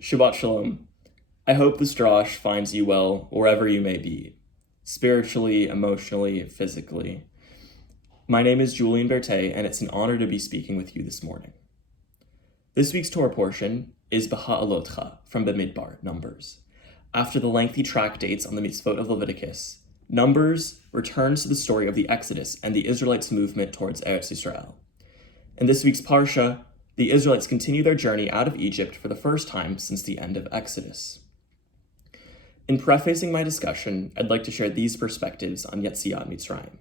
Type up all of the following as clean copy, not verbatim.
Shabbat Shalom. I hope this Drosh finds you well wherever you may be, spiritually, emotionally, physically. My name is Julian Bertet, and it's an honor to be speaking with you this morning. This week's Torah portion is Baha'alotcha from Bamidbar, Numbers. After the lengthy track dates on the mitzvot of Leviticus, Numbers returns to the story of the Exodus and the Israelites' movement towards Eretz Yisrael. In this week's Parsha, the Israelites continue their journey out of Egypt for the first time since the end of Exodus. In prefacing my discussion, I'd like to share these perspectives on Yetziat Mitzrayim.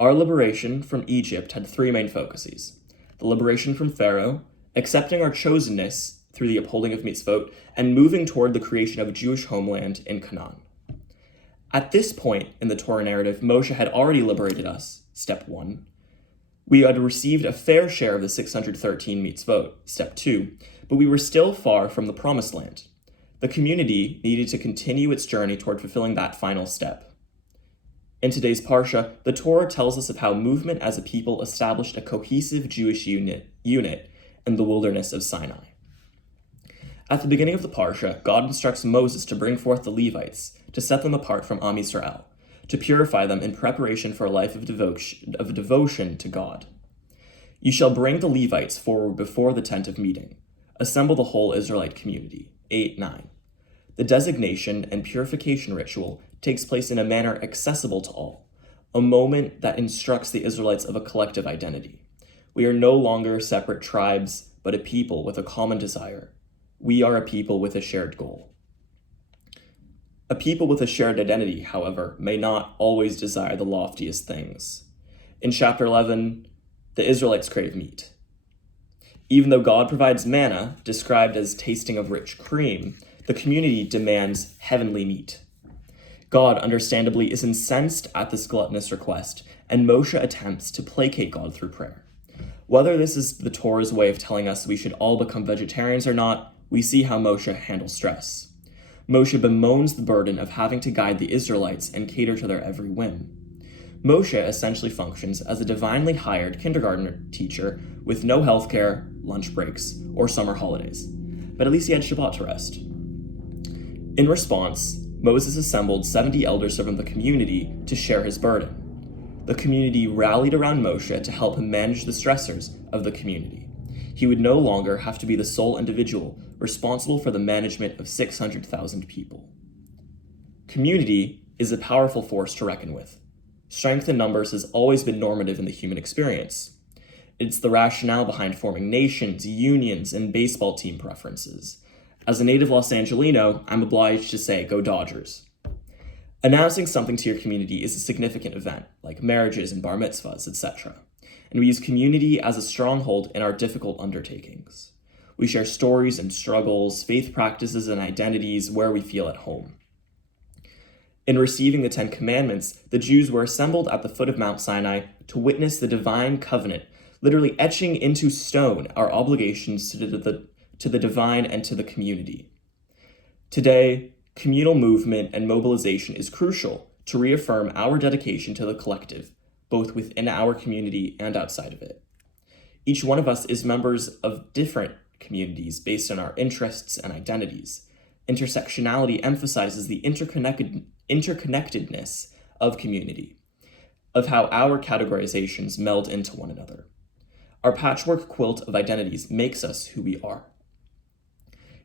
Our liberation from Egypt had three main focuses: the liberation from Pharaoh, accepting our chosenness through the upholding of mitzvot, and moving toward the creation of a Jewish homeland in Canaan. At this point in the Torah narrative, Moshe had already liberated us, step 1. We had received a fair share of the 613 mitzvot, step 2, but we were still far from the promised land. The community needed to continue its journey toward fulfilling that final step. In today's Parsha, the Torah tells us of how movement as a people established a cohesive Jewish unit in the wilderness of Sinai. At the beginning of the Parsha, God instructs Moses to bring forth the Levites, to set them apart from Am Yisrael, to purify them in preparation for a life of devotion to God. You shall bring the Levites forward before the tent of meeting. Assemble the whole Israelite community. 8-9. The designation and purification ritual takes place in a manner accessible to all, a moment that instructs the Israelites of a collective identity. We are no longer separate tribes, but a people with a common desire. We are a people with a shared goal. A people with a shared identity, however, may not always desire the loftiest things. In chapter 11, the Israelites crave meat. Even though God provides manna, described as tasting of rich cream, the community demands heavenly meat. God, understandably, is incensed at this gluttonous request, and Moshe attempts to placate God through prayer. Whether this is the Torah's way of telling us we should all become vegetarians or not, we see how Moshe handles stress. Moshe bemoans the burden of having to guide the Israelites and cater to their every whim. Moshe essentially functions as a divinely hired kindergarten teacher with no healthcare, lunch breaks, or summer holidays. But at least he had Shabbat to rest. In response, Moses assembled 70 elders from the community to share his burden. The community rallied around Moshe to help him manage the stressors of the community. He would no longer have to be the sole individual responsible for the management of 600,000 people. Community is a powerful force to reckon with. Strength in numbers has always been normative in the human experience. It's the rationale behind forming nations, unions, and baseball team preferences. As a native Los Angelino, I'm obliged to say, go Dodgers. Announcing something to your community is a significant event, like marriages and bar mitzvahs, etc. And we use community as a stronghold in our difficult undertakings. We share stories and struggles, faith practices and identities where we feel at home. In receiving the 10 Commandments, the Jews were assembled at the foot of Mount Sinai to witness the divine covenant, literally etching into stone our obligations to the divine and to the community. Today, communal movement and mobilization is crucial to reaffirm our dedication to the collective, both within our community and outside of it. Each one of us is members of different communities based on our interests and identities. Intersectionality emphasizes the interconnectedness of community, of how our categorizations meld into one another. Our patchwork quilt of identities makes us who we are.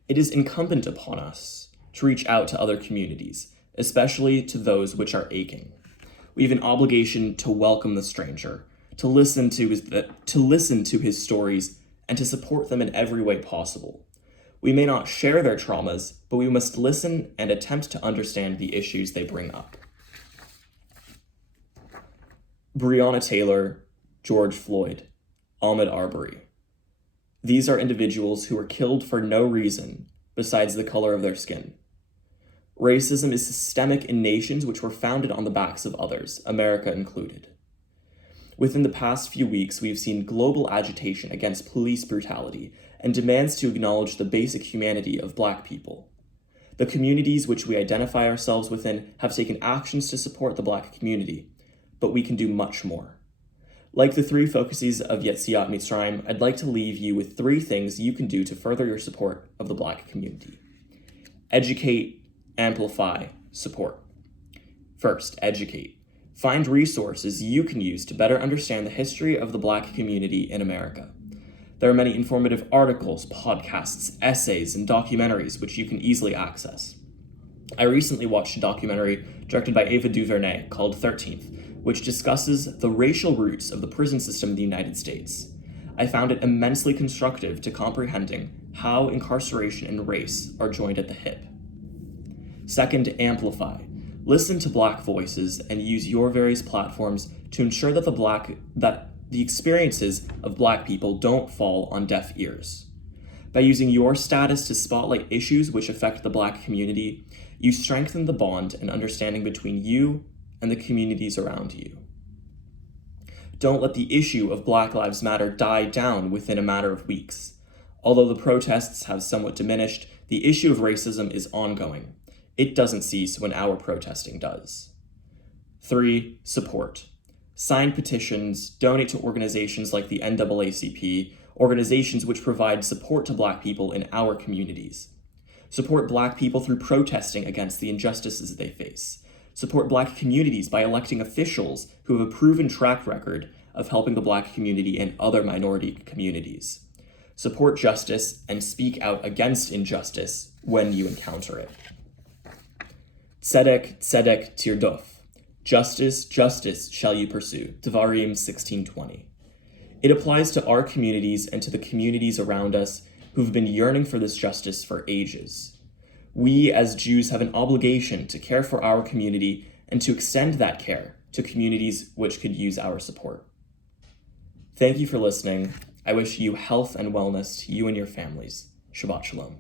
It is incumbent upon us to reach out to other communities, especially to those which are aching. We have an obligation to welcome the stranger, to listen to his stories, and to support them in every way possible. We may not share their traumas, but we must listen and attempt to understand the issues they bring up. Breonna Taylor, George Floyd, Ahmaud Arbery. These are individuals who were killed for no reason besides the color of their skin. Racism is systemic in nations which were founded on the backs of others, America included. Within the past few weeks, we've seen global agitation against police brutality and demands to acknowledge the basic humanity of Black people. The communities which we identify ourselves within have taken actions to support the Black community, but we can do much more. Like the 3 focuses of Yetziat Mitzrayim, I'd like to leave you with 3 things you can do to further your support of the Black community. Educate, amplify, support. First, educate. Find resources you can use to better understand the history of the Black community in America. There are many informative articles, podcasts, essays, and documentaries which you can easily access. I recently watched a documentary directed by Ava DuVernay called 13th, which discusses the racial roots of the prison system in the United States. I found it immensely constructive to comprehending how incarceration and race are joined at the hip. Second, amplify. Listen to Black voices and use your various platforms to ensure that the experiences of Black people don't fall on deaf ears. By using your status to spotlight issues which affect the Black community, you strengthen the bond and understanding between you and the communities around you. Don't let the issue of Black Lives Matter die down within a matter of weeks. Although the protests have somewhat diminished, the issue of racism is ongoing. It doesn't cease when our protesting does. 3, support. Sign petitions, donate to organizations like the NAACP, organizations which provide support to Black people in our communities. Support Black people through protesting against the injustices they face. Support Black communities by electing officials who have a proven track record of helping the Black community and other minority communities. Support justice and speak out against injustice when you encounter it. Tzedek, tzedek tirdof. Justice, justice shall you pursue. Dvarim 16:20. It applies to our communities and to the communities around us who've been yearning for this justice for ages. We as Jews have an obligation to care for our community and to extend that care to communities which could use our support. Thank you for listening. I wish you health and wellness to you and your families. Shabbat Shalom.